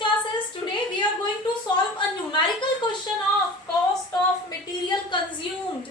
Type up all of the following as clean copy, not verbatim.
classes. Today we are going to solve a numerical question of cost of material consumed.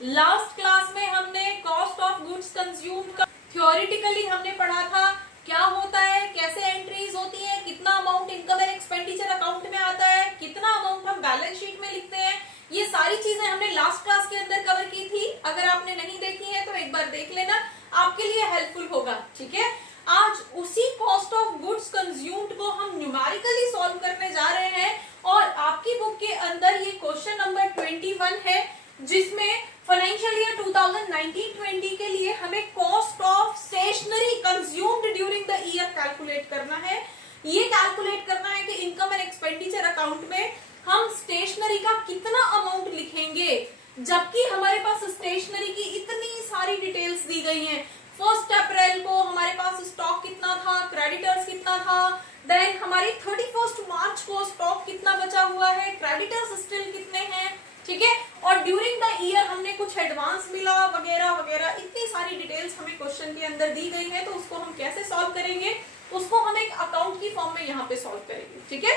Last class में हमने cost of goods consumed का theoretically हमने पढ़ा था, क्या होता है, कैसे एंट्रीज होती है, कितना amount income and expenditure account में आता है, कितना अमाउंट हम बैलेंस शीट में लिखते हैं। ये सारी चीजें हमने लास्ट क्लास के अंदर कवर की थी। अगर आपने नहीं देखी है तो एक बार देख लेना, आपके लिए हेल्पफुल होगा। ठीक है, आज उसी कॉस्ट ऑफ गुड्स कंज्यूम्ड को हम न्यूमेरिकली सॉल्व करने जा रहे हैं और आपकी बुक के अंदर ये क्वेश्चन नंबर 21 है, जिसमें फाइनेंशियल ईयर 2019-20 के लिए हमें cost of stationery consumed during the year calculate करना है। ये कैलकुलेट करना है कि इनकम एंड एक्सपेंडिचर अकाउंट में हम स्टेशनरी का कितना अमाउंट लिखेंगे, जबकि हमारे पास स्टेशनरी की इतनी सारी डिटेल्स दी गई हैं। 1 अप्रैल को हमारे पास स्टॉक कितना था, क्रेडिटर्स कितना था, देन हमारी 31 मार्च को स्टॉक कितना बचा हुआ है, क्रेडिटर्स स्टिल कितने हैं। ठीक है, और ड्यूरिंग द ईयर हमने कुछ एडवांस मिला वगैरह वगैरह, इतनी सारी डिटेल्स हमें क्वेश्चन के अंदर दी गई है। तो उसको हम कैसे सॉल्व करेंगे, उसको हम एक अकाउंट की फॉर्म में यहाँ पे सॉल्व करेंगे। ठीक है,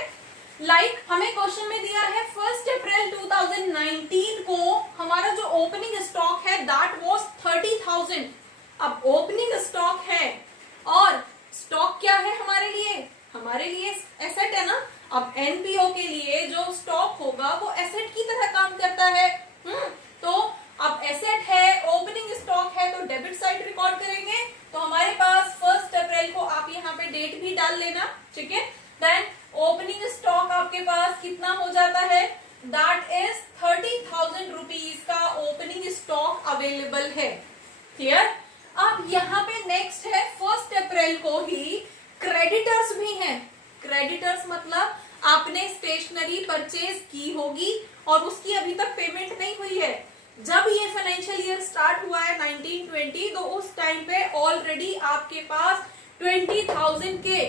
लाइक हमें क्वेश्चन में दिया है 1 अप्रैल 2019 को हमारा जो ओपनिंग स्टॉक है दैट वाज 30,000। अब ओपनिंग स्टॉक है और स्टॉक क्या है हमारे लिए एसेट है ना। अब एनपीओ के लिए जो स्टॉक होगा वो एसेट की तरह काम करता है। तो अब एसेट है, ओपनिंग स्टॉक है, तो डेबिट साइड रिकॉर्ड करेंगे। तो हमारे पास 1 अप्रैल को आप यहाँ पे डेट भी डाल लेना। ठीक है, देन ओपनिंग स्टॉक आपके पास कितना हो जाता है, दैट इज 30,000 रुपीज का ओपनिंग स्टॉक अवेलेबल है। क्लियर। अब यहाँ पे नेक्स्ट है 1 अप्रैल को ही क्रेडिटर्स भी हैं। क्रेडिटर्स मतलब आपने स्टेशनरी परचेज की होगी और उसकी अभी तक पेमेंट नहीं हुई है। जब ये फाइनेंशियल ईयर स्टार्ट हुआ है 1920, तो उस टाइम पे ऑलरेडी आपके पास 20,000 के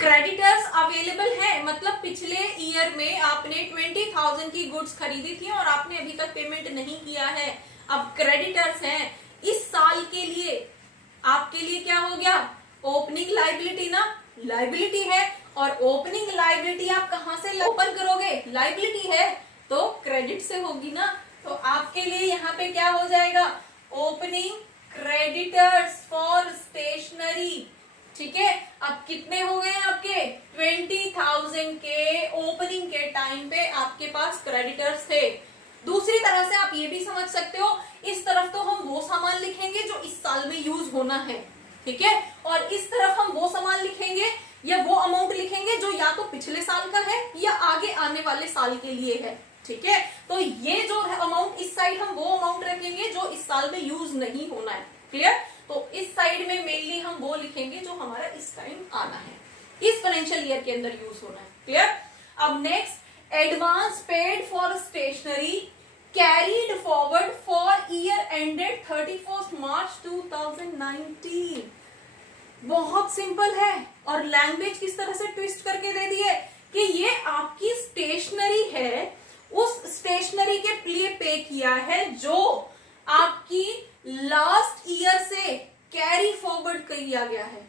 क्रेडिटर्स अवेलेबल है। मतलब पिछले ईयर में आपने 20,000 की गुड्स खरीदी थी और आपने अभी तक पेमेंट नहीं किया है। अब क्रेडिटर्स हैं। इस साल के लिए आपके लिए क्या हो गया, ओपनिंग लाइबिलिटी ना, लाइबिलिटी है। और ओपनिंग लाइबिलिटी आप कहां से ओपन करोगे, लाइबिलिटी है तो क्रेडिट से होगी ना। तो आपके लिए यहाँ पे क्या हो जाएगा, ओपनिंग क्रेडिटर्स फॉर स्टेशनरी। ठीक है, अब कितने हो गए आपके 20,000 के ओपनिंग के टाइम पे आपके पास क्रेडिटर्स थे। दूसरी तरह से आप ये भी समझ सकते हो, इस तरफ तो हम वो सामान लिखेंगे जो इस साल में यूज होना है। ठीक है, और इस तरफ हम वो सामान लिखेंगे या वो अमाउंट लिखेंगे जो या तो पिछले साल का है या आगे आने वाले साल के लिए है। ठीक है, तो ये जो है अमाउंट, इस साइड हम वो अमाउंट रखेंगे जो इस साल में यूज नहीं होना है। क्लियर। तो इस साइड में मेनली हम वो लिखेंगे जो हमारा इस टाइम आना है, इस फाइनेंशियल ईयर के अंदर यूज होना है। क्लियर। अब next, advance paid for stationery carried forward for year ended 31 March 2019। बहुत सिंपल है और लैंग्वेज किस तरह से ट्विस्ट करके दे दी है कि ये आपकी स्टेशनरी है, उस स्टेशनरी के लिए पे किया है जो आपकी लास्ट ईयर से कैरी फॉरवर्ड किया गया है।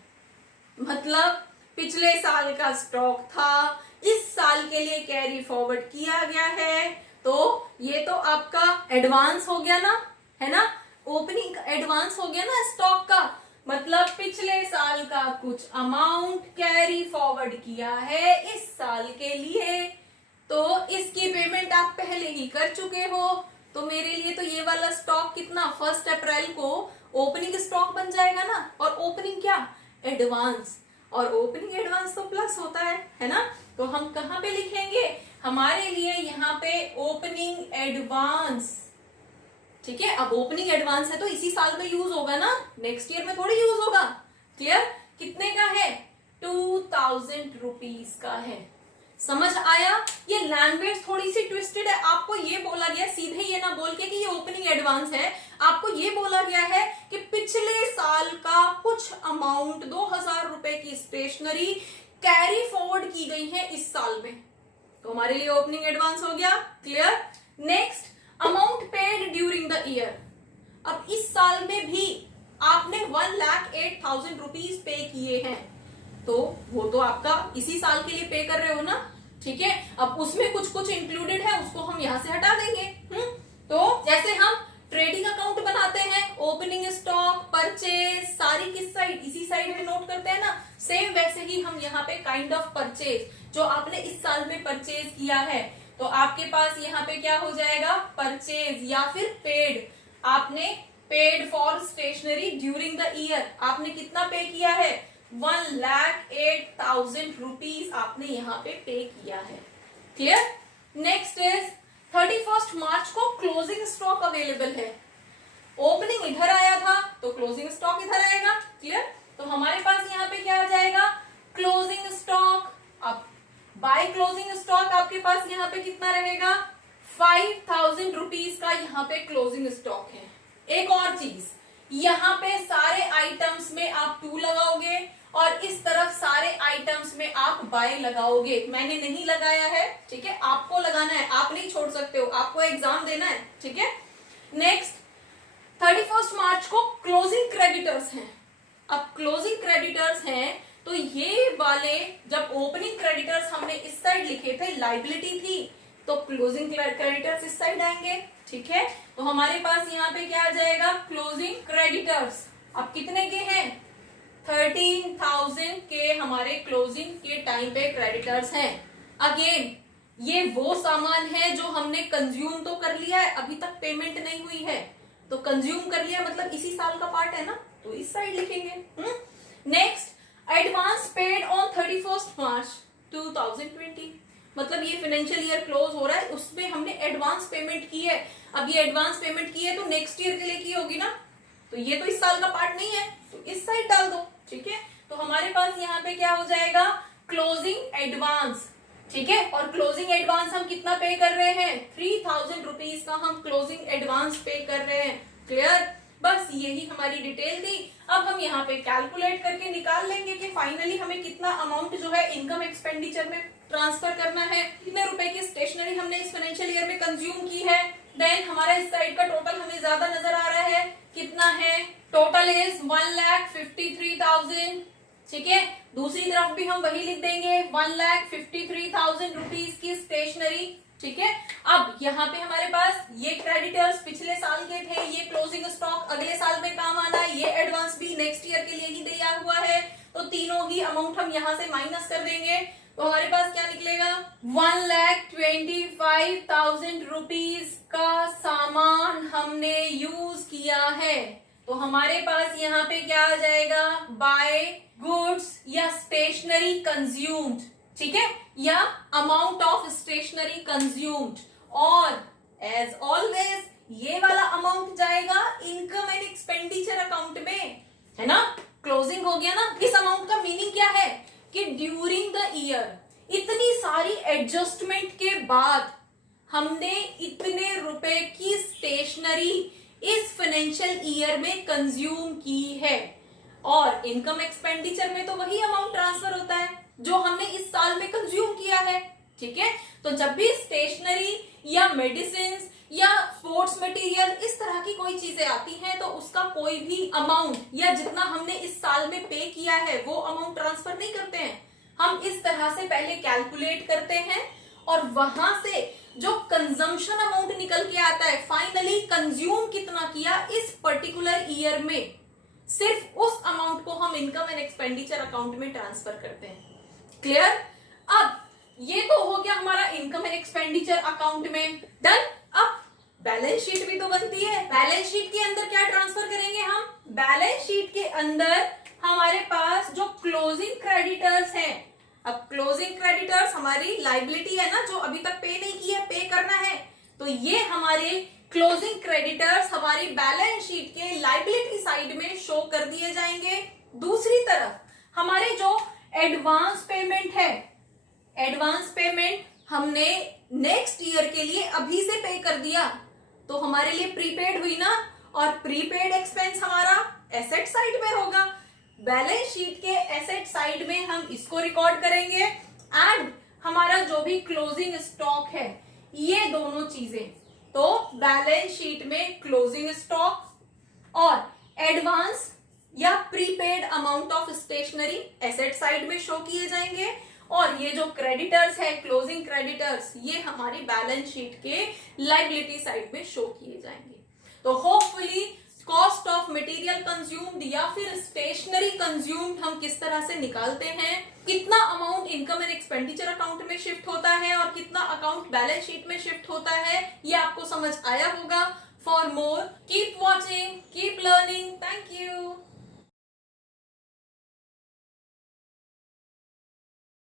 मतलब पिछले साल का स्टॉक था, इस साल के लिए कैरी फॉरवर्ड किया गया है। तो ये तो आपका एडवांस हो गया ना, है ना, ओपनिंग एडवांस हो गया ना स्टॉक का। मतलब पिछले साल का कुछ अमाउंट कैरी फॉरवर्ड किया है इस साल के लिए, तो इसकी पेमेंट आप पहले ही कर चुके हो। तो मेरे लिए तो ये वाला स्टॉक कितना 1 अप्रैल को ओपनिंग स्टॉक बन जाएगा ना। और ओपनिंग क्या, एडवांस, और ओपनिंग एडवांस तो प्लस होता है ना। तो हम कहाँ पे लिखेंगे, हमारे लिए यहाँ पे ओपनिंग एडवांस। ठीक है, अब ओपनिंग एडवांस है तो इसी साल में यूज होगा ना, नेक्स्ट ईयर में थोड़ी यूज होगा। क्लियर। कितने का है, 2,000 रुपीज का है। समझ आया। ये लैंग्वेज थोड़ी सी ट्विस्टेड है। आपको ये बोला गया, सीधे ये ना बोल के कि ये ओपनिंग एडवांस है, आपको ये बोला गया है कि पिछले साल का कुछ अमाउंट 2,000 रुपए की स्टेशनरी कैरी फॉरवर्ड की गई है इस साल में, तो हमारे लिए ओपनिंग एडवांस हो गया। Clear. Next, amount paid during the year. अब इस साल में भी आपने 1,08,000 रुपीज पे किए हैं। तो वो तो आपका इसी साल के लिए पे कर रहे हो ना, ठीक है। अब उसमें कुछ कुछ इंक्लूडेड है, उसको हम यहां से हटा देंगे। तो जैसे हम ट्रेडिंग अकाउंट बनाते हैं, ओपनिंग स्टॉक, परचेज, सारी किस साइड, इसी साइड में नोट करते हैं ना, सेम वैसे ही हम यहाँ पे काइंड ऑफ परचेज, जो आपने इस साल में परचेज किया है, तो आपके पास यहाँ पे क्या हो जाएगा, परचेज या फिर पेड। आपने paid for stationery during the year, आपने कितना पे किया है, 1,08,000 रुपीज आपने यहाँ पे किया है। क्लियर। नेक्स्ट इज 31 मार्च को क्लोजिंग स्टॉक अवेलेबल है। ओपनिंग इधर आया था तो क्लोजिंग स्टॉक इधर आएगा। क्लियर। तो हमारे पास यहाँ पे क्या आ जाएगा, क्लोजिंग स्टॉक। अब बाय क्लोजिंग स्टॉक आपके पास यहाँ पे कितना रहेगा, 5,000 रुपीज का यहाँ पे क्लोजिंग स्टॉक है। एक और चीज, यहाँ पे सारे आइटम्स में आप 2 लगाओगे और इस तरफ सारे आइटम्स में आप बाय लगाओगे। मैंने नहीं लगाया है, ठीक है, आपको लगाना है, आप नहीं छोड़ सकते हो, आपको एग्जाम देना है, ठीक है। नेक्स्ट 31 मार्च को क्लोजिंग क्रेडिटर्स हैं। अब क्लोजिंग क्रेडिटर्स हैं तो ये वाले, जब ओपनिंग क्रेडिटर्स हमने इस साइड लिखे थे, लाइबिलिटी थी, तो क्लोजिंग क्रेडिटर्स इस साइड आएंगे, ठीक है। तो हमारे पास यहाँ पे क्या आ जाएगा, क्लोजिंग क्रेडिटर्स। अब कितने के हैं, 13,000 के हमारे क्लोजिंग के टाइम पे क्रेडिटर्स हैं। अगेन ये वो सामान है जो हमने कंज्यूम तो कर लिया है, अभी तक पेमेंट नहीं हुई है, तो कंज्यूम कर लिया मतलब इसी साल का पार्ट है ना, तो इस साइड लिखेंगे। नेक्स्ट, एडवांस पेड ऑन 31 मार्च 2020, मतलब ये फाइनेंशियल ईयर क्लोज हो रहा है, उसमें हमने एडवांस पेमेंट की है। अब ये एडवांस पेमेंट की है तो नेक्स्ट ईयर के लिए की होगी ना, तो ये तो इस साल का पार्ट नहीं है, तो इस साइड डाल दो, ठीक है। तो हमारे पास यहाँ पे क्या हो जाएगा, क्लोजिंग एडवांस, ठीक है। और क्लोजिंग एडवांस हम कितना पे कर रहे हैं, 3,000 रुपीज का हम क्लोजिंग एडवांस पे कर रहे हैं। क्लियर। बस यही हमारी डिटेल थी। अब हम यहाँ पे कैलकुलेट करके निकाल लेंगे कि फाइनली हमें कितना अमाउंट जो है इनकम एक्सपेंडिचर में ट्रांसफर करना है, कितने रुपए की स्टेशनरी हमने इस फाइनेंशियल ईयर में कंज्यूम की है। देन हमारा इस साइड का टोटल हमें ज्यादा नजर आ रहा है, कितना है, टोटल इज 1,53,000, ठीक है। दूसरी तरफ भी हम वही लिख देंगे, 1,53,000 रुपीज की स्टेशनरी, ठीक है। अब यहाँ पे हमारे पास ये क्रेडिटर्स पिछले साल के थे, ये क्लोजिंग स्टॉक अगले साल में काम आना है, ये एडवांस भी नेक्स्ट ईयर के लिए ही दिया हुआ है, तो तीनों ही अमाउंट हम यहाँ से माइनस कर देंगे, तो हमारे पास क्या निकलेगा, 1,25,000 रुपीज का सामान हमने यूज किया है। तो हमारे पास यहाँ पे क्या आ जाएगा, बाय गुड्स या स्टेशनरी कंज्यूम्ड, ठीक है, या अमाउंट ऑफ स्टेशनरी कंज्यूम्ड। और एज ऑलवेज ये वाला अमाउंट जाएगा इनकम एंड एक्सपेंडिचर अकाउंट में, है ना। क्लोजिंग हो गया ना। इस अमाउंट का मीनिंग क्या है कि ड्यूरिंग द ईयर इतनी सारी एडजस्टमेंट के बाद हमने इतने रुपए की स्टेशनरी इस फाइनेंशियल ईयर में कंज्यूम की है। और इनकम एक्सपेंडिचर में तो वही अमाउंट ट्रांसफर होता है जो हमने इस साल में कंज्यूम किया है, ठीक है। तो जब भी स्टेशनरी या मेडिसिन या स्पोर्ट्स मटेरियल इस तरह की कोई चीजें आती हैं तो उसका कोई भी अमाउंट या जितना हमने इस साल में पे किया है वो अमाउंट ट्रांसफर नहीं करते हैं, हम इस तरह से पहले कैलकुलेट करते हैं और वहां से जो कंजम्पशन अमाउंट निकल के आता है, फाइनली कंज्यूम कितना किया इस पर्टिकुलर ईयर में, सिर्फ उस अमाउंट को हम इनकम एंड एक्सपेंडिचर अकाउंट में ट्रांसफर करते हैं। क्लियर। अब ये तो हो गया हमारा इनकम एंड एक्सपेंडिचर अकाउंट में, डन। अब बैलेंस शीट भी तो बनती है, बैलेंस शीट के अंदर क्या ट्रांसफर करेंगे हम, बैलेंस शीट के अंदर हमारे पास जो क्लोजिंग क्रेडिटर्स हैं, अब क्लोजिंग क्रेडिटर्स हमारी लाइबिलिटी है ना, जो अभी तक पे नहीं की है, पे करना है, तो ये हमारे क्लोजिंग क्रेडिटर्स हमारी बैलेंस शीट के लाइबिलिटी साइड में शो कर दिए जाएंगे। दूसरी तरफ हमारे जो एडवांस पेमेंट है, एडवांस पेमेंट हमने नेक्स्ट ईयर के लिए अभी से पे कर दिया, तो हमारे लिए प्रीपेड हुई ना, और प्रीपेड एक्सपेंस हमारा एसेट साइड में होगा। बैलेंस शीट के एसेट साइड में हम इसको रिकॉर्ड करेंगे एंड हमारा जो भी क्लोजिंग स्टॉक है, ये दोनों चीजें, तो बैलेंस शीट में क्लोजिंग स्टॉक और एडवांस या prepaid amount of stationery asset side में शो किए जाएंगे, और ये जो क्रेडिटर्स है क्लोजिंग क्रेडिटर्स ये हमारी बैलेंस शीट के लाइबिलिटी साइड में शो किए जाएंगे। तो hopefully cost of material consumed या फिर स्टेशनरी कंज्यूम्ड हम किस तरह से निकालते हैं, कितना amount income and expenditure account में शिफ्ट होता है और कितना अकाउंट बैलेंस शीट में शिफ्ट होता है, ये आपको समझ आया होगा। For more keep watching, keep learning. Thank you.